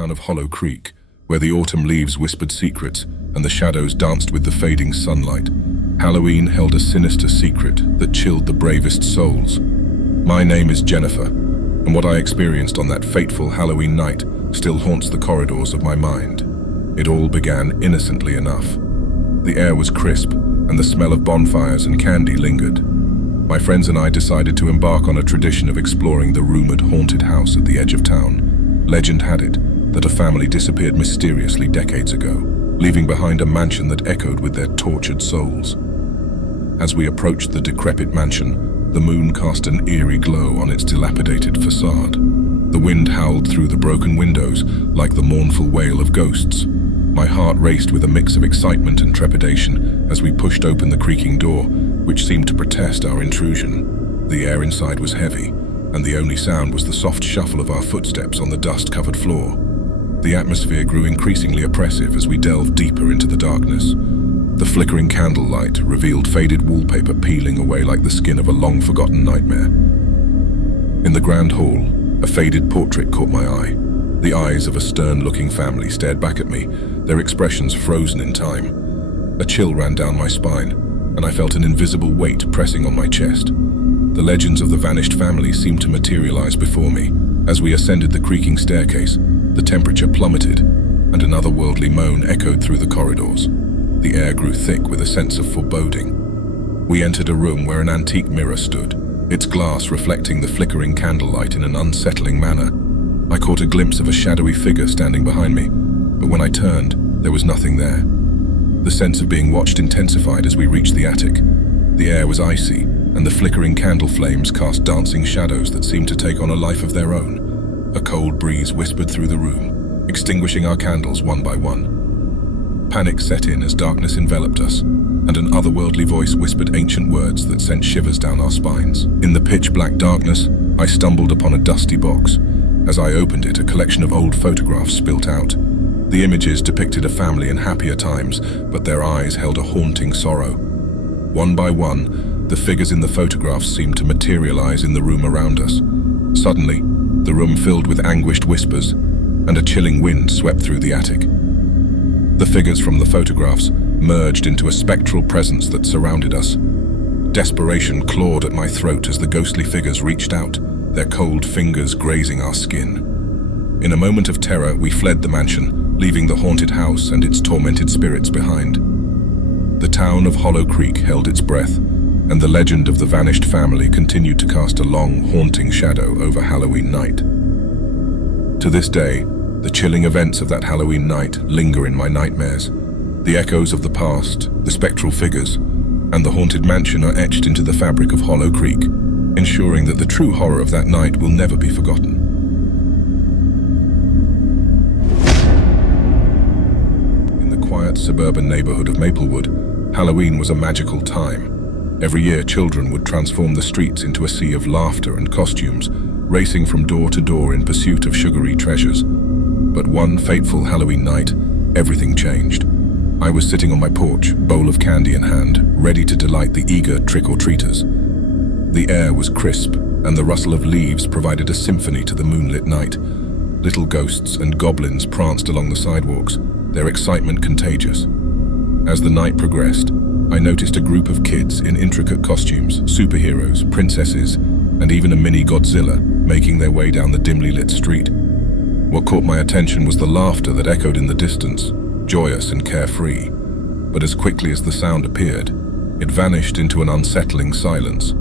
town of Hollow Creek, where the autumn leaves whispered secrets and the shadows danced with the fading sunlight. Halloween held a sinister secret that chilled the bravest souls. My name is Jennifer, and what I experienced on that fateful Halloween night still haunts the corridors of my mind. It all began innocently enough. The air was crisp, and the smell of bonfires and candy lingered. My friends and I decided to embark on a tradition of exploring the rumored haunted house at the edge of town. Legend had it that a family disappeared mysteriously decades ago, leaving behind a mansion that echoed with their tortured souls. As we approached the decrepit mansion, the moon cast an eerie glow on its dilapidated facade. The wind howled through the broken windows like the mournful wail of ghosts. My heart raced with a mix of excitement and trepidation as we pushed open the creaking door, which seemed to protest our intrusion. The air inside was heavy, and the only sound was the soft shuffle of our footsteps on the dust-covered floor. The atmosphere grew increasingly oppressive as we delved deeper into the darkness. The flickering candlelight revealed faded wallpaper peeling away like the skin of a long-forgotten nightmare. In the grand hall, a faded portrait caught my eye. The eyes of a stern-looking family stared back at me, their expressions frozen in time. A chill ran down my spine, and I felt an invisible weight pressing on my chest. The legends of the vanished family seemed to materialize before me. As we ascended the creaking staircase, the temperature plummeted, and an otherworldly moan echoed through the corridors. The air grew thick with a sense of foreboding. We entered a room where an antique mirror stood, its glass reflecting the flickering candlelight in an unsettling manner. I caught a glimpse of a shadowy figure standing behind me, but when I turned, there was nothing there. The sense of being watched intensified as we reached the attic. The air was icy, and the flickering candle flames cast dancing shadows that seemed to take on a life of their own. A cold breeze whispered through the room, extinguishing our candles one by one. Panic set in as darkness enveloped us, and an otherworldly voice whispered ancient words that sent shivers down our spines. In the pitch-black darkness, I stumbled upon a dusty box. As I opened it, a collection of old photographs spilt out. The images depicted a family in happier times, but their eyes held a haunting sorrow. One by one, the figures in the photographs seemed to materialize in the room around us. Suddenly, the room filled with anguished whispers, and a chilling wind swept through the attic. The figures from the photographs merged into a spectral presence that surrounded us. Desperation clawed at my throat as the ghostly figures reached out, their cold fingers grazing our skin. In a moment of terror, we fled the mansion, leaving the haunted house and its tormented spirits behind. The town of Hollow Creek held its breath, and the legend of the vanished family continued to cast a long, haunting shadow over Halloween night. To this day, the chilling events of that Halloween night linger in my nightmares. The echoes of the past, the spectral figures, and the haunted mansion are etched into the fabric of Hollow Creek, ensuring that the true horror of that night will never be forgotten. In the quiet suburban neighborhood of Maplewood, Halloween was a magical time. Every year, children would transform the streets into a sea of laughter and costumes, racing from door to door in pursuit of sugary treasures. But one fateful Halloween night, everything changed. I was sitting on my porch, bowl of candy in hand, ready to delight the eager trick-or-treaters. The air was crisp, and the rustle of leaves provided a symphony to the moonlit night. Little ghosts and goblins pranced along the sidewalks, their excitement contagious. As the night progressed, I noticed a group of kids in intricate costumes, superheroes, princesses, and even a mini Godzilla making their way down the dimly lit street. What caught my attention was the laughter that echoed in the distance, joyous and carefree. But as quickly as the sound appeared, it vanished into an unsettling silence.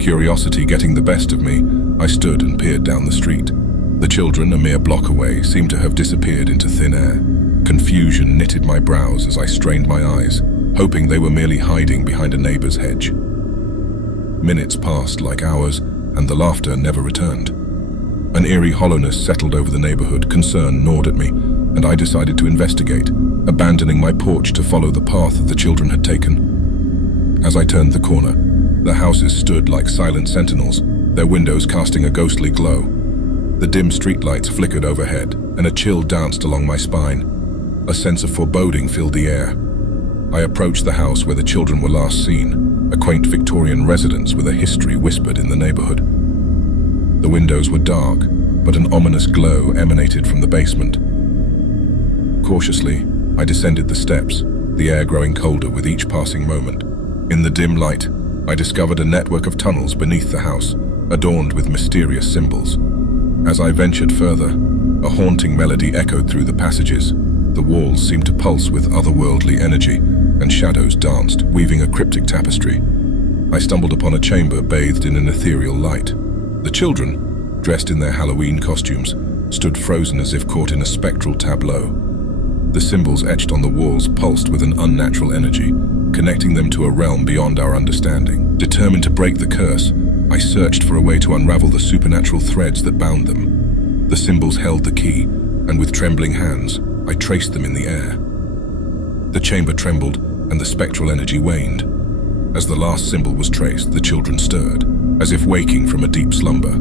Curiosity getting the best of me, I stood and peered down the street. The children, a mere block away, seemed to have disappeared into thin air. Confusion knitted my brows as I strained my eyes, hoping they were merely hiding behind a neighbor's hedge. Minutes passed like hours, and the laughter never returned. An eerie hollowness settled over the neighborhood, concern gnawed at me, and I decided to investigate, abandoning my porch to follow the path the children had taken. As I turned the corner, the houses stood like silent sentinels, their windows casting a ghostly glow. The dim streetlights flickered overhead, and a chill danced along my spine. A sense of foreboding filled the air. I approached the house where the children were last seen, a quaint Victorian residence with a history whispered in the neighborhood. The windows were dark, but an ominous glow emanated from the basement. Cautiously, I descended the steps, the air growing colder with each passing moment. In the dim light, I discovered a network of tunnels beneath the house, adorned with mysterious symbols. As I ventured further, a haunting melody echoed through the passages. The walls seemed to pulse with otherworldly energy, and shadows danced, weaving a cryptic tapestry. I stumbled upon a chamber bathed in an ethereal light. The children, dressed in their Halloween costumes, stood frozen as if caught in a spectral tableau. The symbols etched on the walls pulsed with an unnatural energy, connecting them to a realm beyond our understanding. Determined to break the curse, I searched for a way to unravel the supernatural threads that bound them. The symbols held the key, and with trembling hands, I traced them in the air. The chamber trembled, and the spectral energy waned. As the last symbol was traced, the children stirred, as if waking from a deep slumber.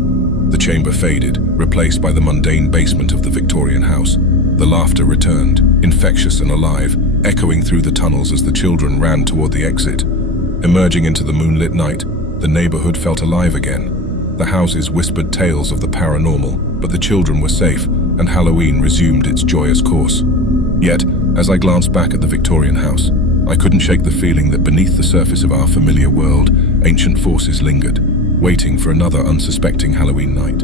The chamber faded, replaced by the mundane basement of the Victorian house. The laughter returned, infectious and alive, echoing through the tunnels as the children ran toward the exit. Emerging into the moonlit night, the neighborhood felt alive again. The houses whispered tales of the paranormal, but the children were safe, and Halloween resumed its joyous course. Yet, as I glanced back at the Victorian house, I couldn't shake the feeling that beneath the surface of our familiar world, ancient forces lingered, waiting for another unsuspecting Halloween night.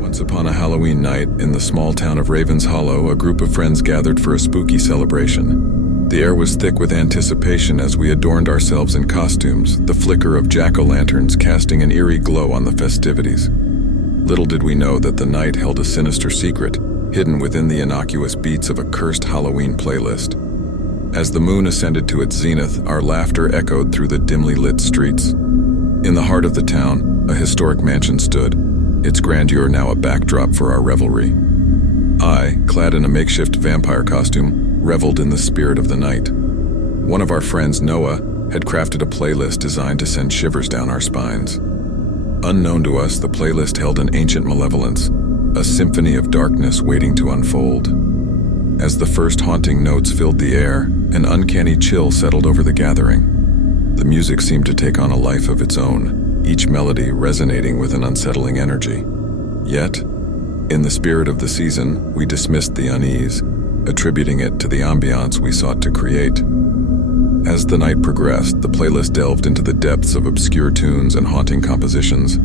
Once upon a Halloween night, in the small town of Ravens Hollow, a group of friends gathered for a spooky celebration. The air was thick with anticipation as we adorned ourselves in costumes, the flicker of jack-o'-lanterns casting an eerie glow on the festivities. Little did we know that the night held a sinister secret, hidden within the innocuous beats of a cursed Halloween playlist. As the moon ascended to its zenith, our laughter echoed through the dimly lit streets. In the heart of the town, a historic mansion stood, its grandeur now a backdrop for our revelry. I, clad in a makeshift vampire costume, reveled in the spirit of the night. One of our friends, Noah, had crafted a playlist designed to send shivers down our spines. Unknown to us, the playlist held an ancient malevolence, a symphony of darkness waiting to unfold. As the first haunting notes filled the air, an uncanny chill settled over the gathering. The music seemed to take on a life of its own, each melody resonating with an unsettling energy. Yet, in the spirit of the season, we dismissed the unease, attributing it to the ambiance we sought to create. As the night progressed, the playlist delved into the depths of obscure tunes and haunting compositions.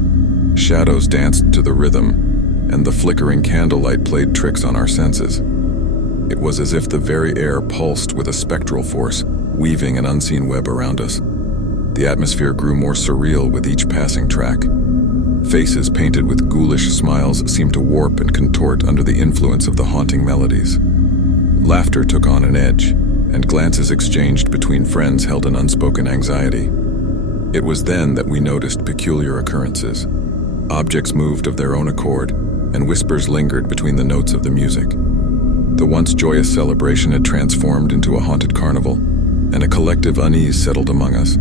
Shadows danced to the rhythm, and the flickering candlelight played tricks on our senses. It was as if the very air pulsed with a spectral force, weaving an unseen web around us. The atmosphere grew more surreal with each passing track. Faces painted with ghoulish smiles seemed to warp and contort under the influence of the haunting melodies. Laughter took on an edge, and glances exchanged between friends held an unspoken anxiety. It was then that we noticed peculiar occurrences. Objects moved of their own accord, and whispers lingered between the notes of the music. The once joyous celebration had transformed into a haunted carnival, and a collective unease settled among us.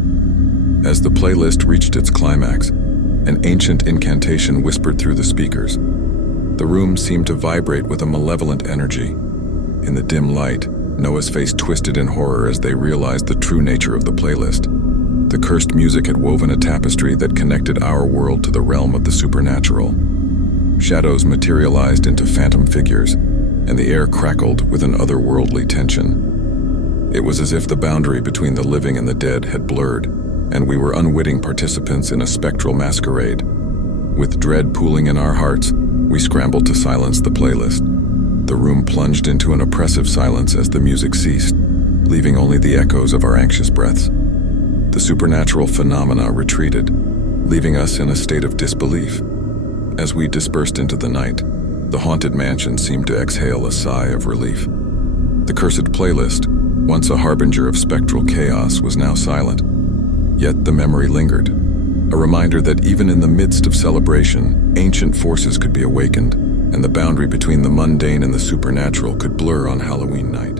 As the playlist reached its climax, an ancient incantation whispered through the speakers. The room seemed to vibrate with a malevolent energy. In the dim light, Noah's face twisted in horror as they realized the true nature of the playlist. The cursed music had woven a tapestry that connected our world to the realm of the supernatural. Shadows materialized into phantom figures, and the air crackled with an otherworldly tension. It was as if the boundary between the living and the dead had blurred, and we were unwitting participants in a spectral masquerade. With dread pooling in our hearts, we scrambled to silence the playlist. The room plunged into an oppressive silence as the music ceased, leaving only the echoes of our anxious breaths. The supernatural phenomena retreated, leaving us in a state of disbelief. As we dispersed into the night, the haunted mansion seemed to exhale a sigh of relief. The cursed playlist, once a harbinger of spectral chaos, was now silent. Yet the memory lingered, a reminder that even in the midst of celebration, ancient forces could be awakened, and the boundary between the mundane and the supernatural could blur on Halloween night.